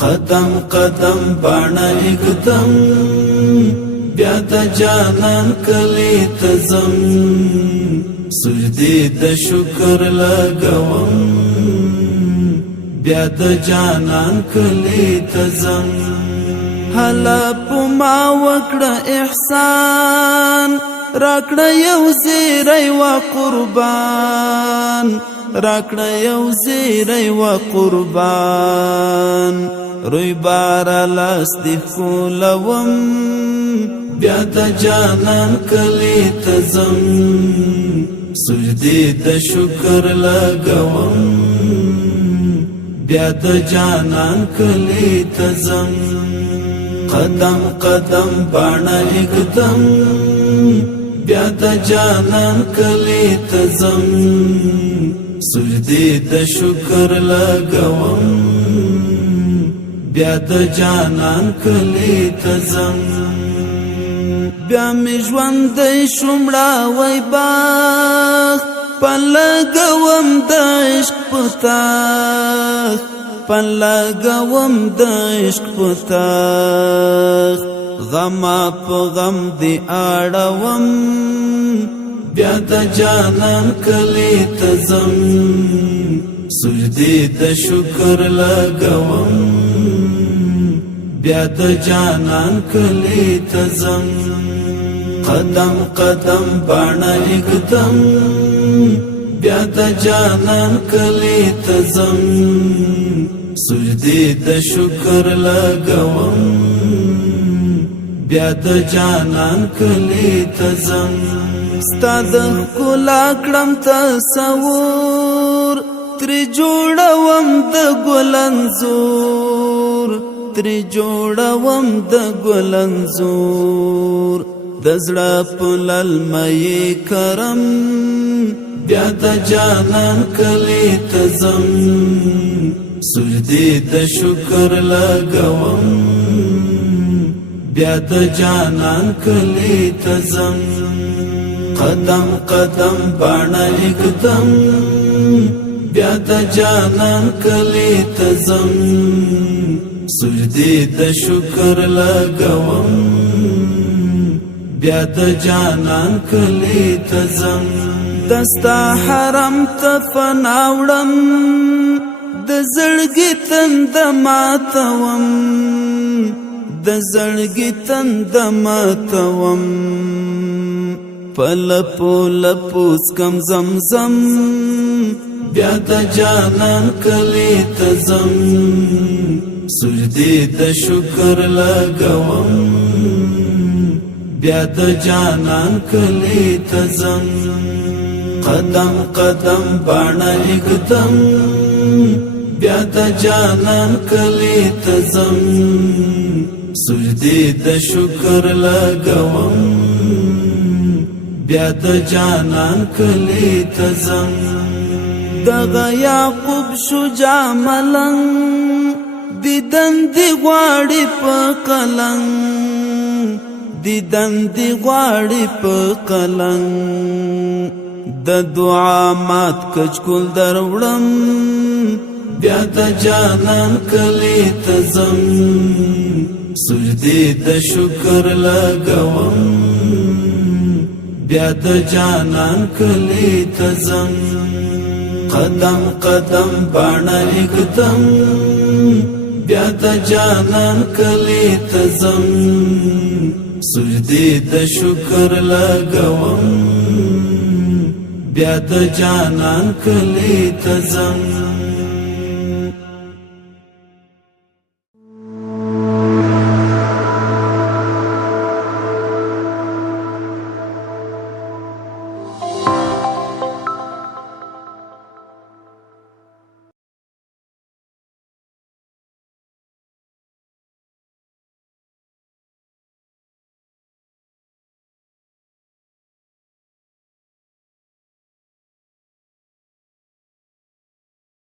قدم قدم باڼه اقدم بیا د جانان کلی تزم سجدی د شکر لګوم بیا د جانان کلی تزم هلا پما وکړه احسان راکړه یو زیری و قربان راکړه یو زیری و قربان روی بارا لاس دی فولوم بیا د جانان کلی تزم سجدی د شکر لګوم بیا د جانان کلی تزم قدم قدم باڼه اقدم بیا د جانان کلی تزم سجدی د شکر لګوم بیا د جانان کلی تزم بیا می ژوند شومړه وای باغ پلګوم د عشق پتاخ پلګوم د عشق پتاخ غم په غم دی اړوم بیا د جانان کلی تزم سجدی د شکر لګوم بیا د جانان کلی تزم قدم قدم باڼه اقدم بیا د جانان کلی تزم سجدی د شکر لګوم بیا د جانان کلی تزم ستا د ښکلا کړم تصور ترې جوړوم د ګل انځور ترې جوړوم د ګل انځور د زړه په للمې کرم بیا د جانان کلی تزم سجدی د شکر لګوم بیا د جانان کلی تزم قدم قدم باڼه اقدم بیا د جانان کلی تزم سجدی د شکر لګوم بیا د جانان کلی تزم دستا حرم ته فناوړم د زړګي تند ماتوم د زړګي تند ماتوم پلپو لپوس کم زمزم بیا د جانان کلی تزم سجدی د شکر لګوم بیا د جانان کلی تزم قدم قدم باڼه اقدم بیا د جانان کلی تزم سجدی د شکر لګوم بیا د جانان کلی تزم دغه یعقوب شجاع ملنګ دیدن دی غواړي په قلنګ دیدن دی غواړي په قلنګ د دعا مات کچکول دروړم بیا د جانان کلی تزم سجدی د شکر لګوم بیا د جانان کلی تزم قدم قدم باڼه اقدم بیا د جانان کلی تزم سجدی د شکر لګوم بیا د جانان کلی تزم